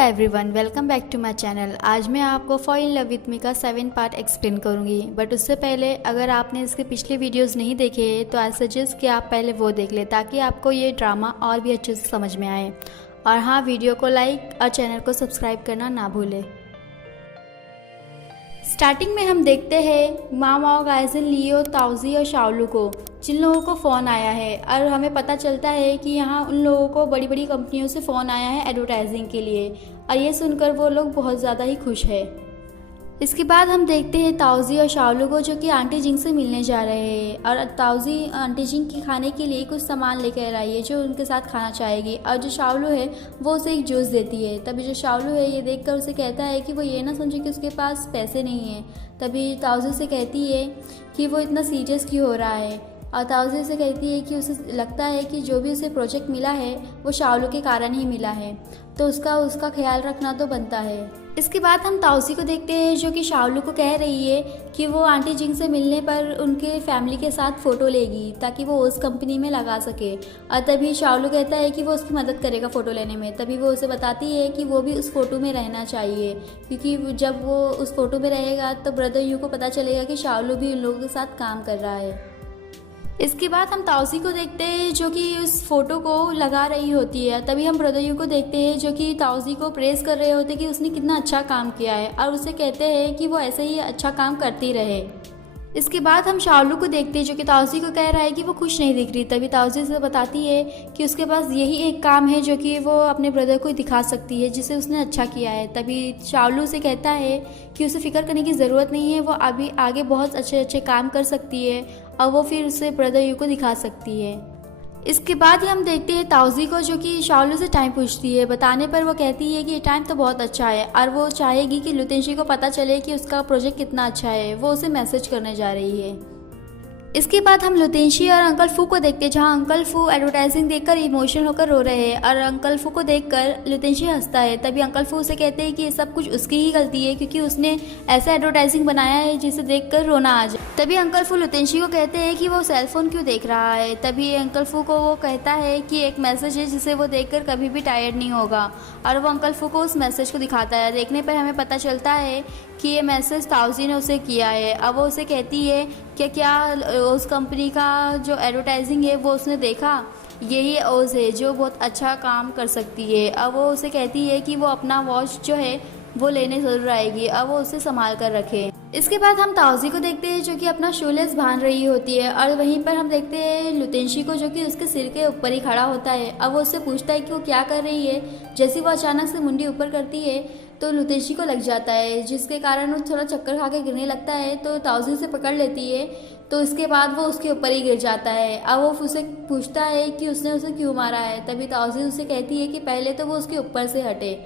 Everyone, welcome back to my channel. आज मैं आपको fall in love with me का 7 पार्ट एक्सप्लेन करूंगी। बट उससे पहले अगर आपने इसके पिछले वीडियोस नहीं देखे तो आई सजेस्ट कि आप पहले वो देख लें ताकि आपको ये ड्रामा और भी अच्छे से समझ में आए। और हाँ, वीडियो को लाइक और चैनल को सब्सक्राइब करना ना भूलें। स्टार्टिंग में हम देखते हैं माओ गाइजन, लियो, ताउजी और शाओलू को, जिन लोगों को फ़ोन आया है। और हमें पता चलता है कि यहाँ उन लोगों को बड़ी बड़ी कंपनियों से फ़ोन आया है एडवर्टाइजिंग के लिए। और ये सुनकर वो लोग बहुत ज़्यादा ही खुश है। इसके बाद हम देखते हैं ताउजी और शाओलू को, जो कि आंटी जिंग से मिलने जा रहे हैं। और ताउजी आंटी जिंग के खाने के लिए कुछ सामान लेकर आई है जो उनके साथ खाना चाहेगी। और जो शाओलू है वो उसे एक जूस देती है। तभी जो शाओलू है ये देखकर उसे कहता है कि वो ये ना समझे कि उसके पास पैसे नहीं है। तभी ताउजी से कहती है कि वो इतना सीरियस क्यों हो रहा है। और ताउजी से कहती है कि उसे लगता है कि जो भी उसे प्रोजेक्ट मिला है वो शाओलू के कारण ही मिला है, तो उसका ख्याल रखना तो बनता है। इसके बाद हम ताउजी को देखते हैं जो कि शाओलू को कह रही है कि वो आंटी जिंग से मिलने पर उनके फैमिली के साथ फ़ोटो लेगी ताकि वो उस कंपनी में लगा सके। और तभी शाओलू कहता है कि वो उसकी मदद करेगा फ़ोटो लेने में। तभी वो उसे बताती है कि वो भी उस फ़ोटो में रहना चाहिए, क्योंकि जब वो उस फ़ोटो में रहेगा तो ब्रदर यू को पता चलेगा कि शाओलू भी उन लोगों के साथ काम कर रहा है। इसके बाद हम ताउजी को देखते हैं जो कि उस फोटो को लगा रही होती है। तभी हम ब्रदर यू को देखते हैं जो कि ताउजी को प्रेस कर रहे होते हैं कि उसने कितना अच्छा काम किया है, और उसे कहते हैं कि वो ऐसे ही अच्छा काम करती रहे। इसके बाद हम शाओलू को देखते हैं जो कि ताउजी को कह रहा है कि वो खुश नहीं दिख रही। तभी ताउजी से बताती है कि उसके पास यही एक काम है जो कि वो अपने ब्रदर को दिखा सकती है, जिसे उसने अच्छा किया है। तभी शाओलू से कहता है कि उसे फिक्र करने की ज़रूरत नहीं है, वो अभी आगे बहुत अच्छे अच्छे काम कर सकती है और वो फिर उसे ब्रदर यू को दिखा सकती है। इसके बाद ही हम देखते हैं ताउजी को जो कि शाओलू से टाइम पूछती है। बताने पर वो कहती है कि ये टाइम तो बहुत अच्छा है और वो चाहेगी कि लुतेंशी को पता चले कि उसका प्रोजेक्ट कितना अच्छा है। वो उसे मैसेज करने जा रही है। इसके बाद हम लुतेंशी और अंकल फू को देखते हैं, जहाँ अंकल फू एडवर्टाइजिंग देखकर इमोशनल होकर रो रहे हैं। और अंकल फू को देखकर लुतेंशी हंसता है। तभी अंकल फू उसे कहते हैं कि ये सब कुछ उसकी ही गलती है, क्योंकि उसने ऐसा एडवर्टाइजिंग बनाया है जिसे देखकर रोना आ जाए। तभी अंकल फू लुतेंशी को कहते हैं कि वो सेलफोन क्यों देख रहा है। तभी अंकल फू को वो कहता है कि एक मैसेज है जिसे वो देखकर कभी भी टायर्ड नहीं होगा। और वो अंकल फू को उस मैसेज को दिखाता है। देखने पर हमें पता चलता है कि ये मैसेज ताउजी ने उसे किया है। अब वो उसे कहती है कि क्या उस कंपनी का जो एडवर्टाइजिंग है वो उसने देखा, यही ओज है जो बहुत अच्छा काम कर सकती है। अब वो उसे कहती है कि वो अपना वॉच जो है वो लेने ज़रूर आएगी, अब वो उसे संभाल कर रखे। इसके बाद हम ताउजी को देखते हैं जो कि अपना शूलेस बांध रही होती है। और वहीं पर हम देखते हैं लुतेंशी को जो कि उसके सिर के ऊपर ही खड़ा होता है। अब वो उससे पूछता है कि वो क्या कर रही है। जैसे वो अचानक से मुंडी ऊपर करती है तो लुतेंशी को लग जाता है, जिसके कारण वो थोड़ा चक्कर खा के गिरने लगता है। तो ताउजी उसे पकड़ लेती है, तो इसके बाद वो उसके ऊपर ही गिर जाता है। अब वो उसे पूछता है कि उसने उसे क्यों मारा है। तभी ताउजी उसे कहती है कि पहले तो वो उसके ऊपर से हटे।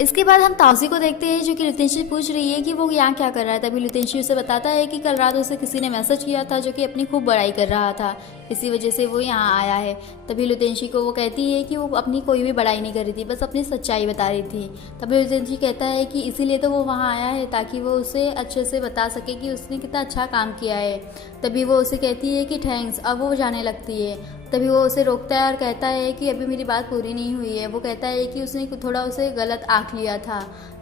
इसके बाद हम ताउजी को देखते हैं जो कि लुतेंशी पूछ रही है कि वो यहाँ क्या कर रहा है। तभी लुतेंशी उसे बताता है कि कल रात उसे किसी ने मैसेज किया था जो कि अपनी खूब बड़ाई कर रहा था, इसी वजह से वो यहाँ आया है। तभी लुतेंशी को वो कहती है कि वो अपनी कोई भी बड़ाई नहीं कर रही थी, बस अपनी सच्चाई बता रही थी। तभी लुतेंशी कहता है कि इसीलिए तो वो वहाँ आया है ताकि वो उसे अच्छे से बता सके कि उसने कितना अच्छा काम किया है। तभी वो उसे कहती है कि थैंक्स। अब वो जाने लगती है। तभी वो उसे रोकता है और कहता है कि अभी मेरी बात पूरी नहीं हुई है। वो कहता है कि उसने थोड़ा उसे गलत आँख लिया था।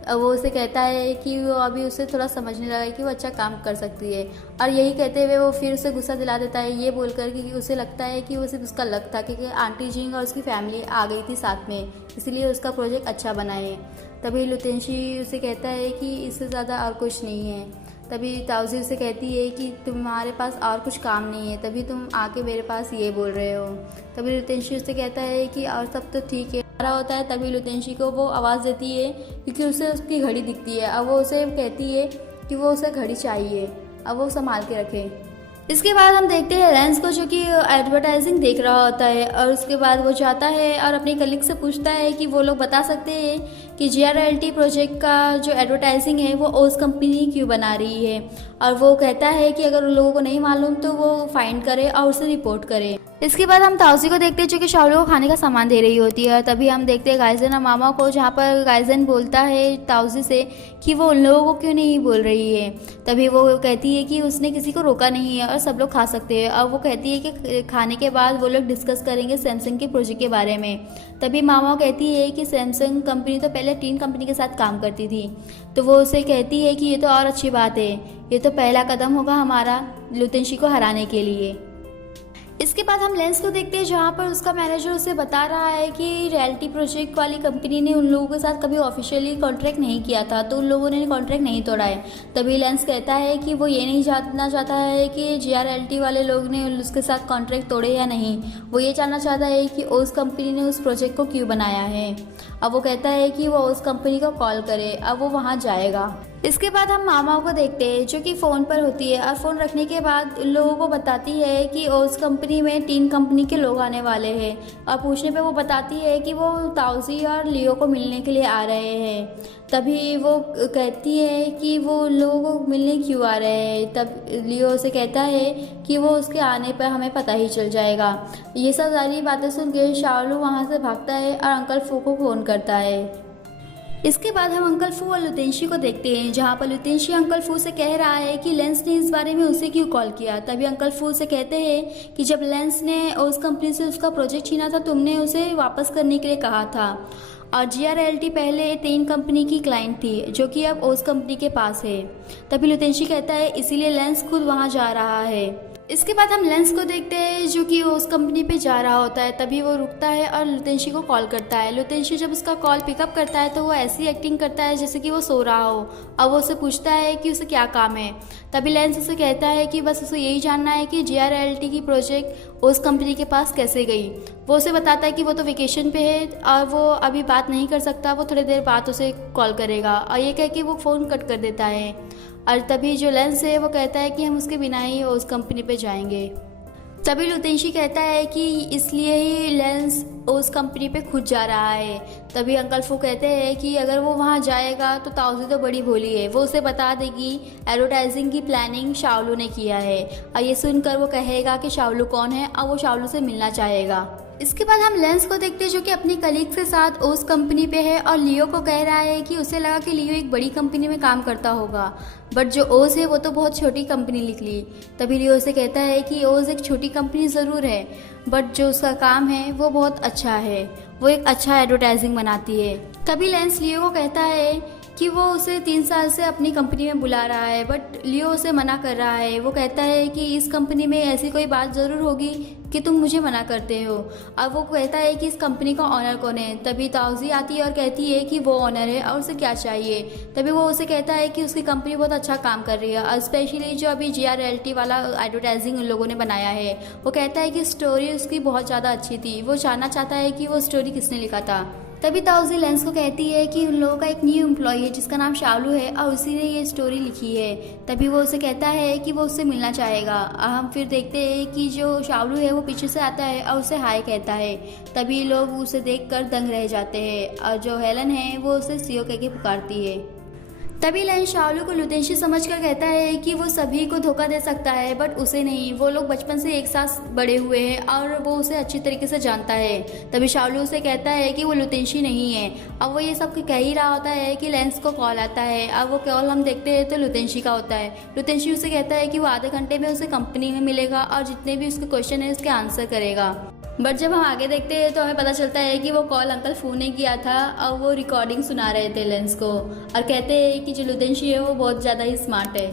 अब वो उसे कहता है कि वो अभी उसे थोड़ा समझने लगा है कि वो अच्छा काम कर सकती है। और यही कहते हुए वो फिर उसे गुस्सा दिला देता है, ये बोलकर कि उसे लगता है कि वो सिर्फ उसका लक था, क्योंकि आंटी जिंग और उसकी फैमिली आ गई थी साथ में, इसलिए उसका प्रोजेक्ट अच्छा बना है। तभी लुतेंशी उसे कहता है कि इससे ज़्यादा और कुछ नहीं है। तभी ताउजी उसे कहती है कि तुम्हारे पास और कुछ काम नहीं है, तभी तुम आके मेरे पास ये बोल रहे हो। तभी लुतेंशी उससे कहता है कि और सब तो ठीक है रहा होता है। तभी लुतेंशी को वो आवाज़ देती है क्योंकि उसे उसकी घड़ी दिखती है। अब वो उसे कहती है कि वो उसे घड़ी चाहिए, अब वो संभाल के रखे। इसके बाद हम देखते हैं रेंस को जो कि एडवर्टाइजिंग देख रहा होता है। और उसके बाद वो जाता है और अपने कलीग से पूछता है कि वो लोग बता सकते हैं कि JRLT प्रोजेक्ट का जो एडवर्टाइजिंग है वो ओस कंपनी क्यों बना रही है। और वो कहता है कि अगर उन लोगों को नहीं मालूम तो वो फाइंड करे और उसे रिपोर्ट करे। इसके बाद हम ताउजी को देखते हैं जो कि शाओलू को खाने का सामान दे रही होती है। तभी हम देखते हैं गाइजन और मामा को, जहाँ पर गाइजन बोलता है ताउजी से कि वो उन लोगों को क्यों नहीं बोल रही है। तभी वो कहती है कि उसने किसी को रोका नहीं है और सब लोग खा सकते हैं। और वो कहती है कि खाने के बाद वो लोग डिस्कस करेंगे सैमसंग के प्रोजेक्ट के बारे में। तभी मामा कहती है कि सैमसंग कंपनी तो पहले टीन कंपनी के साथ काम करती थी। तो वो उसे कहती है कि ये तो और अच्छी बात है, ये तो पहला कदम होगा हमारा लुतेंशी को हराने के लिए। इसके बाद हम लेंस को देखते हैं जहाँ पर उसका मैनेजर उसे बता रहा है कि रियलिटी प्रोजेक्ट वाली कंपनी ने उन लोगों के साथ कभी ऑफिशियली कॉन्ट्रैक्ट नहीं किया था, तो उन लोगों ने कॉन्ट्रैक्ट नहीं तोड़ा है। तभी लेंस कहता है कि वो ये नहीं जानना चाहता है कि जीआर रियलिटी वाले लोग ने उसके साथ कॉन्ट्रैक्ट तोड़े या नहीं, वो ये जानना चाहता है कि उस कंपनी ने उस प्रोजेक्ट को क्यों बनाया है। अब वो कहता है कि वो उस कंपनी को कॉल करे, अब वो वहाँ जाएगा। इसके बाद हम मामा को देखते हैं जो कि फ़ोन पर होती है और फ़ोन रखने के बाद लोगों को बताती है कि उस कंपनी में टीन कंपनी के लोग आने वाले हैं। और पूछने पे वो बताती है कि वो ताउजी और लियो को मिलने के लिए आ रहे हैं। तभी वो कहती है कि वो लोगों को मिलने क्यों आ रहे हैं। तब लियो से कहता है कि वो उसके आने पर हमें पता ही चल जाएगा। ये सब सारी बातें सुन के शाओलू वहाँ से भागता है और अंकल फू को फ़ोन करता है। इसके बाद हम अंकल फू और लुतेंशी को देखते हैं जहाँ पर लुतेंशी अंकल फू से कह रहा है कि लेंस ने इस बारे में उसे क्यों कॉल किया। तभी अंकल फू से कहते हैं कि जब लेंस ने उस कंपनी से उसका प्रोजेक्ट छीना था, तुमने उसे वापस करने के लिए कहा था। और जीआर रियलिटी पहले टीन कंपनी की क्लाइंट थी जो कि अब ओस कंपनी के पास है। तभी लुतेंशी कहता है इसीलिए लेंस खुद वहाँ जा रहा है। इसके बाद हम लेंस को देखते हैं जो कि उस कंपनी पे जा रहा होता है। तभी वो रुकता है और लुतेंशी को कॉल करता है। लुतेंशी जब उसका कॉल पिकअप करता है तो वो ऐसी एक्टिंग करता है जैसे कि वो सो रहा हो। अब वो उसे पूछता है कि उसे क्या काम है। तभी लेंस उसे कहता है कि बस उसे यही जानना है कि जीआर रियलिटी की प्रोजेक्ट उस कंपनी के पास कैसे गई। वो उसे बताता है कि वो तो वेकेशन पे है और वो अभी बात नहीं कर सकता, वो थोड़ी देर बाद उसे कॉल करेगा। और ये कह के वो फ़ोन कट कर देता है। और तभी जो लेंस है वो कहता है कि हम उसके बिना ही उस कंपनी पे जाएंगे। तभी लुतेंशी कहता है कि इसलिए ही लेंस उस कंपनी पे खुद जा रहा है। तभी अंकल फू कहते हैं कि अगर वो वहाँ जाएगा तो ताउजी तो बड़ी भोली है, वो उसे बता देगी एडवर्टाइजिंग की प्लानिंग शाओलू ने किया है। और ये सुनकर वो कहेगा कि शाओलू कौन है और वो शाओलू से मिलना चाहेगा। इसके बाद हम लेंस को देखते हैं जो कि अपनी कलीग के साथ उस कंपनी पे है और लियो को कह रहा है कि उसे लगा कि लियो एक बड़ी कंपनी में काम करता होगा, बट जो ओस है वो तो बहुत छोटी कंपनी निकली। तभी लियो से कहता है कि ओस एक छोटी कंपनी ज़रूर है, बट जो उसका काम है वो बहुत अच्छा है, वो एक अच्छा एडवर्टाइजिंग बनाती है। तभी लेंस लियो को कहता है कि वो उसे 3 साल से अपनी कंपनी में बुला रहा है, बट लियो उसे मना कर रहा है। वो कहता है कि इस कंपनी में ऐसी कोई बात ज़रूर होगी कि तुम मुझे मना करते हो। अब वो कहता है कि इस कंपनी का ऑनर कौन है। तभी ताउजी आती है और कहती है कि वो ऑनर है और उसे क्या चाहिए। तभी वो उसे कहता है कि उसकी कंपनी बहुत अच्छा काम कर रही है और स्पेशली जो अभी जीआर रियलिटी वाला एडवर्टाइजिंग उन लोगों ने बनाया है। वो कहता है कि स्टोरी उसकी बहुत ज़्यादा अच्छी थी, वो जानना चाहता है कि वो स्टोरी किसने लिखा था। तभी ताउजी लेंस को कहती है कि उन लोगों का एक न्यू एम्प्लॉय है जिसका नाम शाओलू है और उसी ने ये स्टोरी लिखी है। तभी वो उसे कहता है कि वो उससे मिलना चाहेगा। हम फिर देखते हैं कि जो शाओलू है वो पीछे से आता है और उसे हाय कहता है। तभी लोग उसे देखकर दंग रह जाते हैं और जो हेलन है वो उसे सीओ कह के पुकारती है। तभी लेंस शाओलू को लुतेंशी समझकर कहता है कि वो सभी को धोखा दे सकता है, बट उसे नहीं। वो लोग बचपन से एक साथ बड़े हुए हैं और वो उसे अच्छी तरीके से जानता है। तभी शाओलू उसे कहता है कि वो लुतेंशी नहीं है। अब वो ये सब कह ही रहा होता है कि लेंस को कॉल आता है। अब वो कॉल हम देखते हैं तो लुतेंशी का होता है। लुतेंशी उसे कहता है कि वो आधे घंटे में उसे कंपनी में मिलेगा और जितने भी उसके क्वेश्चन है उसके आंसर करेगा। बट जब हम आगे देखते हैं तो हमें पता चलता है कि वो कॉल अंकल फू ने किया था और वो रिकॉर्डिंग सुना रहे थे लेंस को और कहते हैं कि जो लुतेंशी है वो बहुत ज़्यादा ही स्मार्ट है।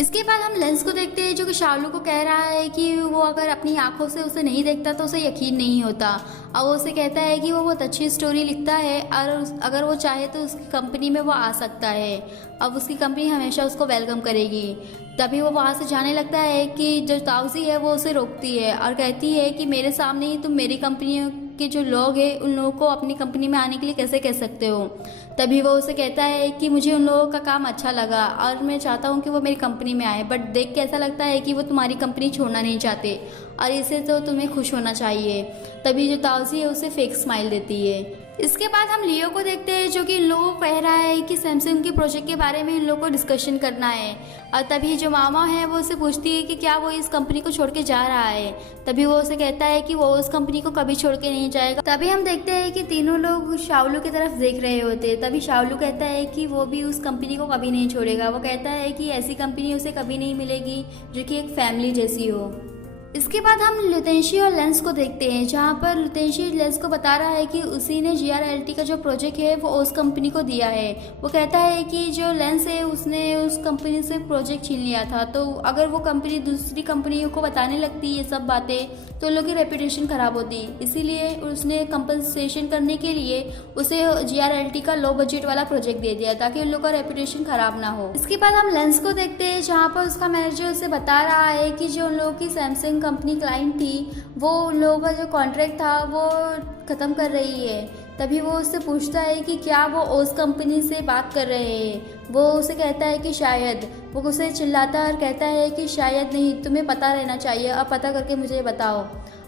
इसके बाद हम लेंस को देखते हैं जो कि शाओलू को कह रहा है कि वो अगर अपनी आंखों से उसे नहीं देखता तो उसे यकीन नहीं होता। और वो उसे कहता है कि वो बहुत अच्छी स्टोरी लिखता है और अगर वो चाहे तो उसकी कंपनी में वो आ सकता है। अब उसकी कंपनी हमेशा उसको वेलकम करेगी। तभी वो वहाँ से जाने लगता है कि जो ताउजी है वो उसे रोकती है और कहती है कि मेरे सामने ही तुम मेरी कंपनी के जो लोग हैं उन लोगों को अपनी कंपनी में आने के लिए कैसे कह सकते हो। तभी वो उसे कहता है कि मुझे उन लोगों का काम अच्छा लगा और मैं चाहता हूँ कि वो मेरी कंपनी में आए, बट देख के ऐसा लगता है कि वो तुम्हारी कंपनी छोड़ना नहीं चाहते और इससे तो तुम्हें खुश होना चाहिए। तभी जो ताउजी है उसे फेक स्माइल देती है। इसके बाद हम लियो को देखते हैं, जो कि इन लोगों को कह रहा है कि सैमसंग के प्रोजेक्ट के बारे में इन लोगों को डिस्कशन करना है। और तभी जो मामा है वो उससे पूछती है कि क्या वो इस कंपनी को छोड़ के जा रहा है। तभी वो उसे कहता है कि वो उस कंपनी को कभी छोड़ के नहीं जाएगा। तभी हम देखते हैं कि तीनों लोग शाओलू की तरफ देख रहे होते हैं। तभी शाओलू कहता है कि वो भी उस कंपनी को कभी नहीं छोड़ेगा। वो कहता है कि ऐसी कंपनी उसे कभी नहीं मिलेगी जो कि एक फैमिली जैसी हो। इसके बाद हम लुतेंशी और लेंस को देखते हैं, जहाँ पर लुतेंशी लेंस को बता रहा है कि उसी ने GRLT का जो प्रोजेक्ट है वो उस कंपनी को दिया है। वो कहता है कि जो लेंस है उसने उस कंपनी से प्रोजेक्ट छीन लिया था, तो अगर वो कंपनी दूसरी कंपनियों को बताने लगती ये सब बातें तो उन लोगों की रेपुटेशन ख़राब होती। इसीलिए उसने कंपनसेशन करने के लिए उसे GRLT का लो बजट वाला प्रोजेक्ट दे दिया ताकि उन लोगों का रेपुटेशन ख़राब ना हो। इसके बाद हम लेंस को देखते हैं, जहाँ पर उसका मैनेजर उसे बता रहा है कि जो उन लोगों की सैमसंग कंपनी क्लाइंट थी वो उन लोगों का जो कॉन्ट्रैक्ट था वो ख़त्म कर रही है। तभी वो उससे पूछता है कि क्या वो उस कंपनी से बात कर रहे हैं। वो उसे कहता है कि शायद। वो उसे चिल्लाता है और कहता है कि शायद नहीं, तुम्हें पता रहना चाहिए, अब पता करके मुझे बताओ।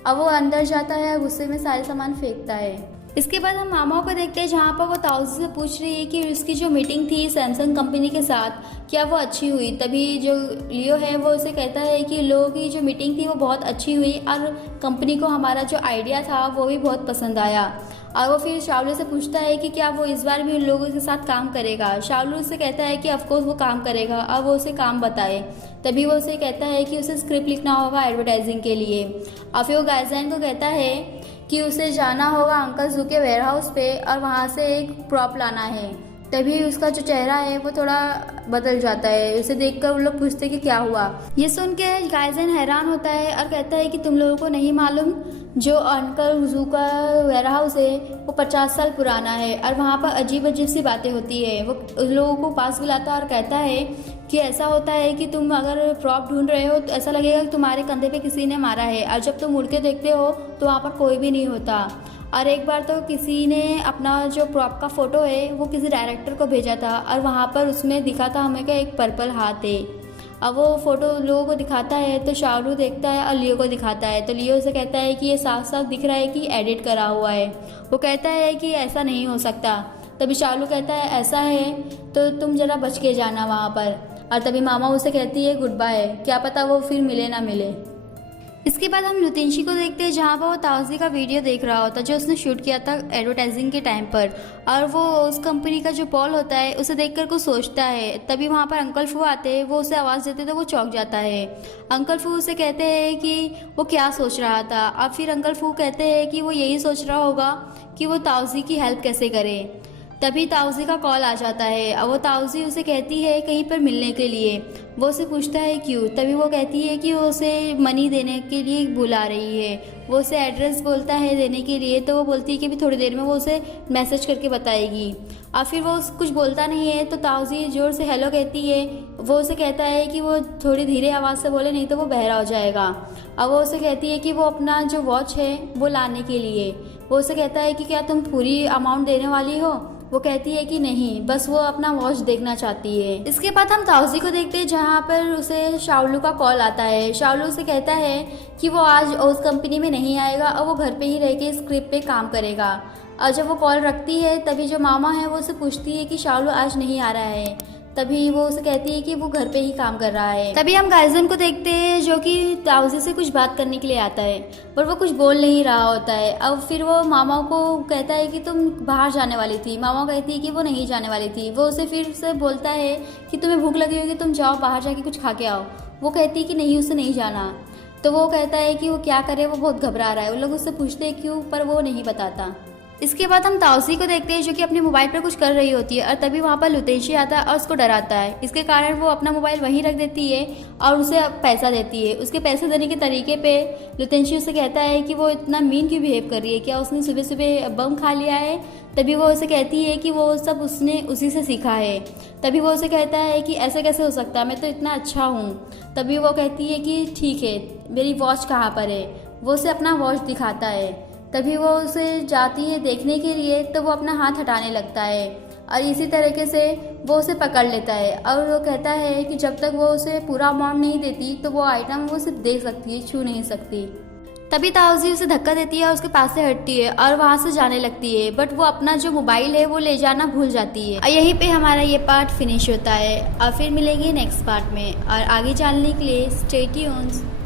अब वो अंदर जाता है और गुस्से में सारे सामान फेंकता है। इसके बाद हम मामा को देखते हैं, जहाँ पर वो ताऊजी से पूछ रही है कि उसकी जो मीटिंग थी सैमसंग कंपनी के साथ क्या वो अच्छी हुई। तभी जो लियो है वो उसे कहता है कि लोगों की जो मीटिंग थी वो बहुत अच्छी हुई और कंपनी को हमारा जो आइडिया था वो भी बहुत पसंद आया। और वो फिर शाओलू से पूछता है कि क्या वो इस बार भी उन लोगों के साथ काम करेगा। शाओलू से कहता है कि ऑफकोर्स वो काम करेगा और वो उसे काम बताए। तभी वो उसे कहता है कि उसे स्क्रिप्ट लिखना होगा एडवर्टाइजिंग के लिए। और फिर वो गाइजलाइन को कहता है कि उसे जाना होगा अंकल जू के वेयर हाउस पे और वहाँ से एक प्रॉप लाना है। तभी उसका जो चेहरा है वो थोड़ा बदल जाता है। उसे देखकर उन लोग पूछते कि क्या हुआ। ये सुन के गाइजन हैरान होता है और कहता है कि तुम लोगों को नहीं मालूम, जो अंकल जू का वेयर हाउस है वो 50 साल पुराना है और वहाँ पर अजीब अजीब सी बातें होती है। वो उन लोगों को पास बुलाता है और कहता है कि ऐसा होता है कि तुम अगर प्रॉप ढूंढ रहे हो तो ऐसा लगेगा कि तुम्हारे कंधे पे किसी ने मारा है, और जब तुम मुड़ के देखते हो तो वहाँ पर कोई भी नहीं होता। और एक बार तो किसी ने अपना जो प्रॉप का फ़ोटो है वो किसी डायरेक्टर को भेजा था और वहाँ पर उसमें दिखा था हमें क्या एक पर्पल हाथ है। अब वो फ़ोटो लोगों को दिखाता है तो शाओलू देखता है और लियो को दिखाता है। तो लियो से कहता है कि ये साफ साफ दिख रहा है कि एडिट करा हुआ है। वो कहता है कि ऐसा नहीं हो सकता। तभी शाओलू कहता है ऐसा है तो तुम ज़रा बच के जाना वहाँ पर। और तभी मामा उसे कहती है गुड बाय, क्या पता वो फिर मिले ना मिले। इसके बाद हम लुतेंशी को देखते हैं, जहाँ पर वो ताऊजी का वीडियो देख रहा होता है जो उसने शूट किया था एडवर्टाइजिंग के टाइम पर। और वो उस कंपनी का जो पॉल होता है उसे देखकर कुछ सोचता है। तभी वहाँ पर अंकल फू आते हैं, वो उसे आवाज़ देते तो वो चौंक जाता है। अंकल फू उसे कहते हैं कि वो क्या सोच रहा था। अब फिर अंकल फू कहते हैं कि वो यही सोच रहा होगा कि वो ताऊजी की हेल्प कैसे करे। तभी ताऊजी का कॉल आ जाता है और वो ताऊजी उसे कहती है कहीं पर मिलने के लिए। वो उसे पूछता है क्यों। तभी वो कहती है कि वो उसे मनी देने के लिए बुला रही है। वो उसे एड्रेस बोलता है देने के लिए, तो वो बोलती है कि भी थोड़ी देर में वो उसे मैसेज करके बताएगी। और फिर वो कुछ बोलता नहीं है तो ताऊजी जोर से हेलो कहती है। वो उसे कहता है कि वो थोड़ी धीरे आवाज़ से बोले, नहीं तो वो बहरा हो जाएगा। अब वो उसे कहती है कि वो अपना जो वॉच है वो लाने के लिए। वो उसे कहता है कि क्या तुम पूरी अमाउंट देने वाली हो। वो कहती है कि नहीं, बस वो अपना वॉच देखना चाहती है। इसके बाद हम ताऊजी को देखते हैं, जहाँ पर उसे शाओलू का कॉल आता है। शाओलू उसे कहता है कि वो आज उस कंपनी में नहीं आएगा और वो घर पे ही रह के स्क्रिप्ट पे काम करेगा। और जब वो कॉल रखती है तभी जो मामा है वो उसे पूछती है कि शाओलू आज नहीं आ रहा है। तभी वो उसे कहती है कि वो घर पे ही काम कर रहा है। तभी हम गाइजन को देखते हैं, जो कि ताऊजी से कुछ बात करने के लिए आता है पर वो कुछ बोल नहीं रहा होता है। अब फिर वो मामा को कहता है कि तुम बाहर जाने वाली थी। मामा कहती है कि वो नहीं जाने वाली थी। वो उसे फिर से बोलता है कि तुम्हें भूख लगी होगी, तुम जाओ बाहर जाके कुछ खा के आओ। वो कहती है कि नहीं, उसे नहीं जाना। तो वो कहता है कि वो क्या करे, वो बहुत घबरा रहा है। उन लोग उससे पूछते हैं क्यों, पर वो नहीं बताता। इसके बाद हम ताऊजी को देखते हैं, जो कि अपने मोबाइल पर कुछ कर रही होती है और तभी वहाँ पर लुतेंशी आता है और उसको डराता है। इसके कारण वो अपना मोबाइल वहीं रख देती है और उसे पैसा देती है। उसके पैसे देने के तरीके पे लुतेंशी उसे कहता है कि वो इतना मीन क्यों बिहेव कर रही है, क्या उसने सुबह सुबह बम खा लिया है। तभी वो उसे कहती है कि वो सब उसने उसी से सीखा है। तभी वो उसे कहता है कि ऐसा कैसे हो सकता है, मैं तो इतना अच्छा हूँ। तभी वो कहती है कि ठीक है, मेरी वॉच कहाँ पर है। वो उसे अपना वॉच दिखाता है। तभी वो उसे जाती है देखने के लिए, तो वो अपना हाथ हटाने लगता है और इसी तरीके से वो उसे पकड़ लेता है। और वो कहता है कि जब तक वो उसे पूरा अमाउंट नहीं देती तो वो आइटम वो सिर्फ देख सकती है, छू नहीं सकती। तभी ताउजी उसे धक्का देती है और उसके पास से हटती है और वहाँ से जाने लगती है, बट वो अपना जो मोबाइल है वो ले जाना भूल जाती है। और यहीं पे हमारा ये पार्ट फिनिश होता है और फिर मिलेंगे नेक्स्ट पार्ट में। और आगे जानने के लिए स्टे ट्यून्ड।